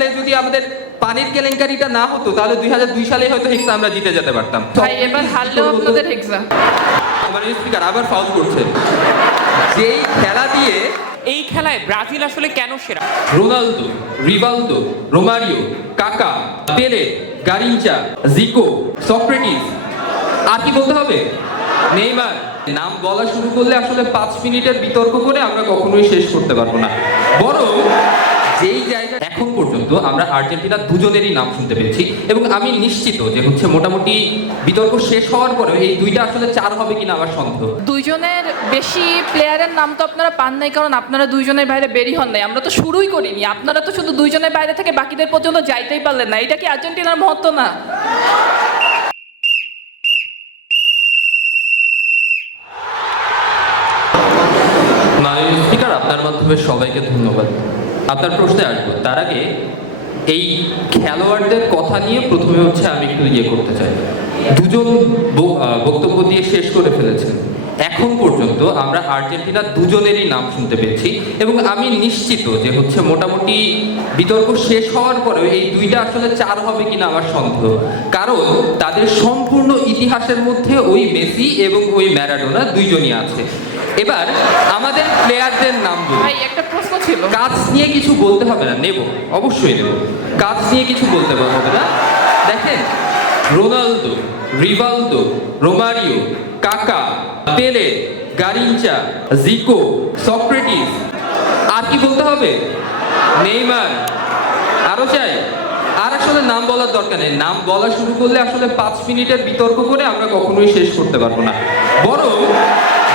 সালে যদি আমাদের পানির কেলেঙ্কারিটা না হতো তাহলে 2002 সালে হয়তো হেক্সা আমরা জিতে যেতে পারতাম। ভাই এবার হারলেও আপনাদের হেক্সা। মানে স্পিকার আবার ফাউল করছেন। যেই খেলা দিয়ে এই খেলায় ব্রাজিল আসলে কেন সেরা? রোনালদো, রিভালদো, রোমারিও, কাকা, পেলে, গারিঞ্চা, জিকো, সক্রেটিস, আর কি বলতে হবে? নেইমার। নাম বলা শুরু করলে আসলে 5 মিনিটের বিতর্ক করে আমরা কখনোই শেষ করতে পারবো না। বরং যেই জায়গা এখন পর্যন্ত আমরা আর্জেন্টিনার দুজনেরই নাম শুনতে পেয়েছি এবং আমি নিশ্চিত যে হচ্ছে মোটামুটি বিতর্ক শেষ হওয়ার পরে এই দুইটা আসলে 4 হবে কিনা আমার সন্দেহ। দুইজনের বেশি প্লেয়ারের নাম তো আপনারা পান নাই, কারণ আপনারা দুইজনের বাইরে বেরই হন নাই। আমরা তো শুরুই করিনি, আপনারা তো শুধু দুইজনের বাইরে থেকে বাকিদের পর্যন্ত যাইতেই পারলেন না। এটা কি আর্জেন্টিনার মহত্ব না? মাননীয় স্পিকার, আপনার মাধ্যমে সবাইকে ধন্যবাদ। আপনার প্রশ্নে আসবো তার আগে এই খেলোয়াড়দের কথা নিয়ে প্রথমে হচ্ছে আমি একটু করতে চাই। দুজন বক্তব্য দিয়ে শেষ করে ফেলেছেন। এখন পর্যন্ত আমরা আর্জেন্টিনার দুজনেরই নাম শুনতে পেয়েছি এবং আমি নিশ্চিত যে হচ্ছে মোটামুটি বিতর্ক শেষ হওয়ার পরেও এই দুইটা আসলে 4 হবে কিনা আমার সন্দেহ। কারণ তাদের সম্পূর্ণ ইতিহাসের মধ্যে ওই মেসি এবং ওই ম্যারাডোনা দুইজনই আছে। এবার আমাদের প্লেয়ারদের নাম বলি। ভাই একটা প্রশ্ন ছিল। কাজ নিয়ে কিছু বলতে হবে না, নেব, অবশ্যই নেব। কাজ নিয়ে কিছু বলতে হবে না। দেখেন, রোনালদো, রিভালদো, রোমারিও, কাকা, পেলে, গারিঞ্চা, জিকো, সক্রেটিস, আর কি বলতে হবে? নেইমার, আরো চাই? আর আসলে নাম বলার দরকার নেই। নাম বলা শুরু করলে আসলে 5 মিনিটের বিতর্ক করে আমরা কখনোই শেষ করতে পারবো না। বরং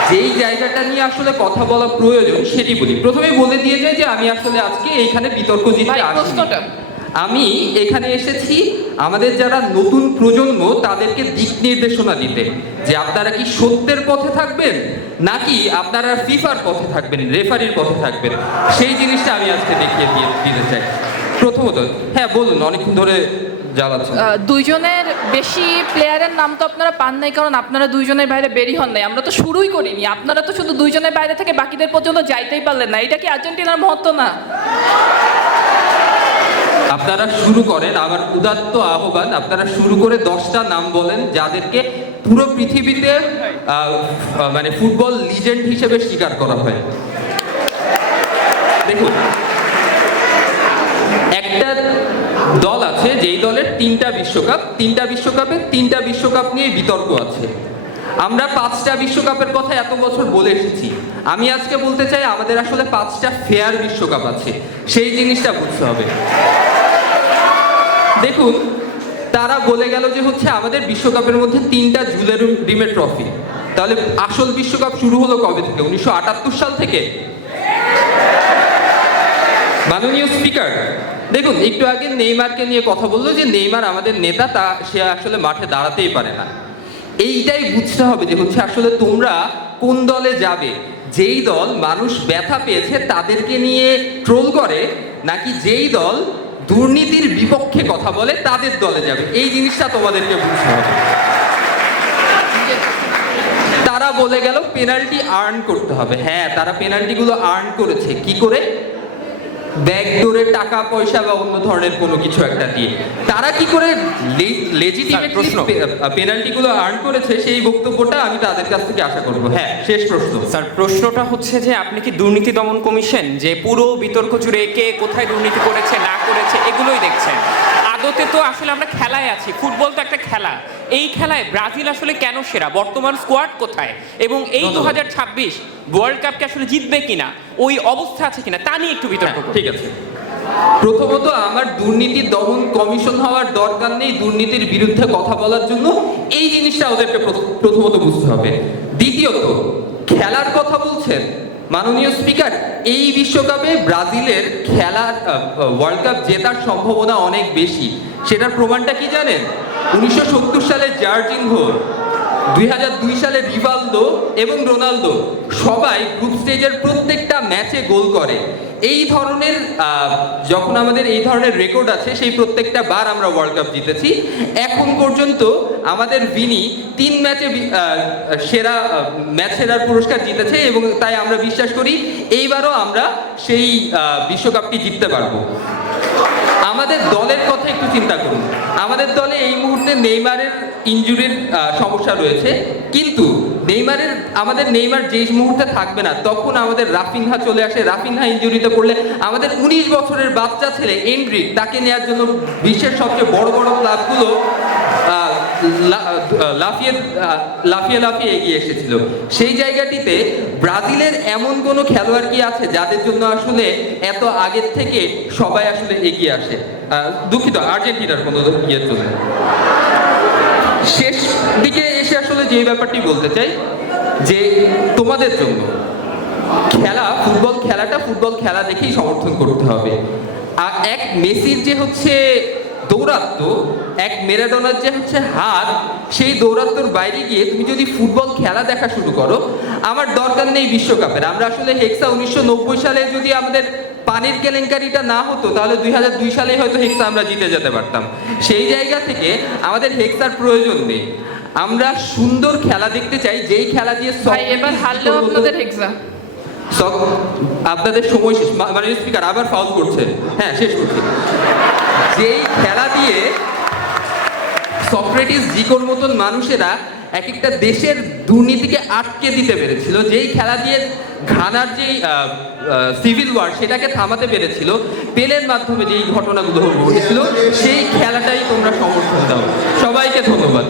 যেই জায়গাটা নিয়ে আসলে কথা বলা প্রয়োজন সেটি বলি। প্রথমেই বলে দিয়ে যাই যে আমি আসলে আজকে এইখানে বিতর্ক জিততে আসিনি। আমি এখানে এসেছি আমাদের যারা নতুন প্রজন্ম তাদেরকে দিক নির্দেশনা দিতে, যে আপনারা কি সত্যের পথে থাকবেন নাকি আপনারা ফিফার পথে থাকবেন, রেফারির পথে থাকবেন, সেই জিনিসটা আমি আজকে দেখিয়ে দিতে চাই। প্রথমত, হ্যাঁ বলুন, অনেকক্ষণ ধরে জ্বালাচ্ছেন। দুইজনের বেশি প্লেয়ারের নাম তো আপনারা পান নাই, কারণ আপনারা দুইজনের বাইরে বেরই হন নাই। আমরা তো শুরুই করিনি, আপনারা তো শুধু দুইজনের বাইরে থেকে বাকিদের পর্যন্ত যাইতেই পারলেন না। এটা কি আর্জেন্টিনার মহত্ব না? আপনারা শুরু করেন, আমার উদাত্ত আহ্বান, আপনারা শুরু করে 10টা নাম বলেন যাদেরকে পুরো পৃথিবীতে মানে ফুটবল লিজেন্ড হিসেবে স্বীকার করা হয়। দেখুন, একটা দল আছে যেই দলের 3টা বিশ্বকাপ, 3টা বিশ্বকাপে 3টা বিশ্বকাপ নিয়ে বিতর্ক আছে। আমরা 5টা বিশ্বকাপের কথা এত বছর বলে এসেছি। আমি আজকে বলতে চাই আমাদের আসলে 5টা ফেয়ার বিশ্বকাপ আছে, সেই জিনিসটা বুঝতে হবে। দেখুন, তারা বলে গেল যে হচ্ছে আমাদের বিশ্বকাপের মধ্যে 3টা জুলের ডিমের ট্রফি। তাহলে আসল বিশ্বকাপ শুরু হলো কবে থেকে? 1978 সাল থেকে। মাননীয় স্পিকার, দেখুন, একটু আগে নেইমারকে নিয়ে কথা বললো যে নেইমার আমাদের নেতা, তা সে আসলে মাঠে দাঁড়াতেই পারে না। এইটাই বুঝতে হবে যে হচ্ছে আসলে তোমরা কোন দলে যাবে। যেই দল মানুষ ব্যথা পেয়েছে তাদেরকে নিয়ে ট্রোল করে, নাকি যেই দল দুর্নীতির বিপক্ষে কথা বলে তাদের দলে যাবে, এই জিনিসটা তোমাদেরকে বুঝতে হবে। তারা বলে গেল পেনাল্টি আর্ন করতে হবে। হ্যাঁ, তারা পেনাল্টিগুলো আর্ন করেছে কি করে? ব্যাগ ধরে টাকা পয়সা বা অন্য ধরনের কোনো কিছু একটা দিয়ে। তারা কি করে লেজিটিমেটলি পেনাল্টিগুলো আর্ন করেছে, সেই বক্তব্যটা আমি তাদের কাছ থেকে আশা করব। হ্যাঁ, শেষ প্রশ্ন। স্যার, প্রশ্নটা হচ্ছে যে আপনি কি দুর্নীতি দমন কমিশন, যে পুরো বিতর্ক জুড়ে কে কোথায় দুর্নীতি করেছে না করেছে এগুলোই দেখছেন? আদতে তো আসলে আমরা খেলায় আছি, ফুটবল তো একটা খেলা। এই খেলায় ব্রাজিল আসলে কেন সেরা? বর্তমান স্কোয়াড কোথায়? এবং এই 2026 ওয়ার্ল্ড কাপকে আসলে জিতবে কিনা, ওই অবস্থা আছে কিনা, তা নিয়ে একটু বিতর্ক করুন। ঠিক আছে। প্রথমত, আমার দুর্নীতি দমন কমিশন হওয়ার দরকার নেই দুর্নীতির বিরুদ্ধে কথা বলার জন্য, এই জিনিসটা ওদেরকে প্রথমত বুঝতে হবে। দ্বিতীয়ত, খেলার কথা বলছেন মাননীয় স্পিকার, এই বিশ্বকাপে ব্রাজিলের খেলার ওয়ার্ল্ড কাপ জেতার সম্ভাবনা অনেক বেশি। সেটার প্রমাণটা কি জানেন? 1970 সালে জার্জিনহো, 2002 সালে রিভালদো এবং রোনালদো সবাই গ্রুপ স্টেজের প্রত্যেকটা ম্যাচে গোল করে। এই ধরনের যখন আমাদের এই ধরনের রেকর্ড আছে, সেই প্রত্যেকটা বার আমরা ওয়ার্ল্ড কাপ জিতেছি। এখন পর্যন্ত আমাদের ভিনি 3 ম্যাচে সেরার পুরস্কার জিতেছে এবং তাই আমরা বিশ্বাস করি এইবারও আমরা সেই বিশ্বকাপটি জিততে পারবো। চিন্তা করুন, আমাদের দলে এই মুহূর্তে নেইমারের ইনজুরির সমস্যা রয়েছে, কিন্তু আমাদের নেইমার যে মুহূর্তে থাকবে না তখন আমাদের রাফিনহা চলে আসে। রাফিনহা ইনজুরিতে পড়লে আমাদের 19 বছরের বাচ্চা ছেলে এন্ড্রিক, তাকে নেওয়ার জন্য বিশ্বের সবচেয়ে বড় বড় ক্লাবগুলো লাফিয়ে এগিয়ে এসেছিল। সেই জায়গাটিতে ব্রাজিলের এমন কোনো খেলোয়াড় কি আছে যাদের জন্য আসলে এত আগের থেকে সবাই আসলে এগিয়ে আসে? দুঃখিত, আর্জেন্টিনার কোনো ইয়ের জন্য। শেষ দিকে এসে আসলে যে ব্যাপারটি বলতে চাই যে তোমাদের জন্য ফুটবল খেলা দেখেই সমর্থন করতে হবে। আর এক মেসির যে হচ্ছে দৌরাত্ম, এক ম্যারাডোনার যে হচ্ছে হাত, সেই দৌরাত্মর বাইরে গিয়ে তুমি যদি ফুটবল খেলা দেখা শুরু করো, আমার দরকার নেই বিশ্বকাপের। আমরা আসলে হেক্সা 1990 সালে যদি আমাদের পানির কেলেঙ্কারিটা না হতো তাহলে 2002 সালে হয়তো হেক্সা আমরা জিতে যেতে পারতাম। সেই জায়গা থেকে আমাদের হেক্সার প্রয়োজন নেই। আমরা সুন্দর খেলা দেখতে চাই, যেই খেলা দিয়ে ভাই এবার হারলেও আপনাদের হেক্সা। আপনাদের সময় শেষ, মানে স্পিকার আবার ফাউল করছে। হ্যাঁ, শেষ করছি। যেই খেলা দিয়ে সক্রেটিস, জিকোর মতন মানুষেরা এক একটা দেশের দুর্নীতিকে আটকে দিতে পেরেছিল, যেই খেলা দিয়ে ঘানার যেই সিভিল ওয়ার সেটাকে থামাতে পেরেছিল, পেলের মাধ্যমে যেই ঘটনাগুলো ঘটেছিল, সেই খেলাটাই তোমরা সমর্থন দাও। সবাইকে ধন্যবাদ।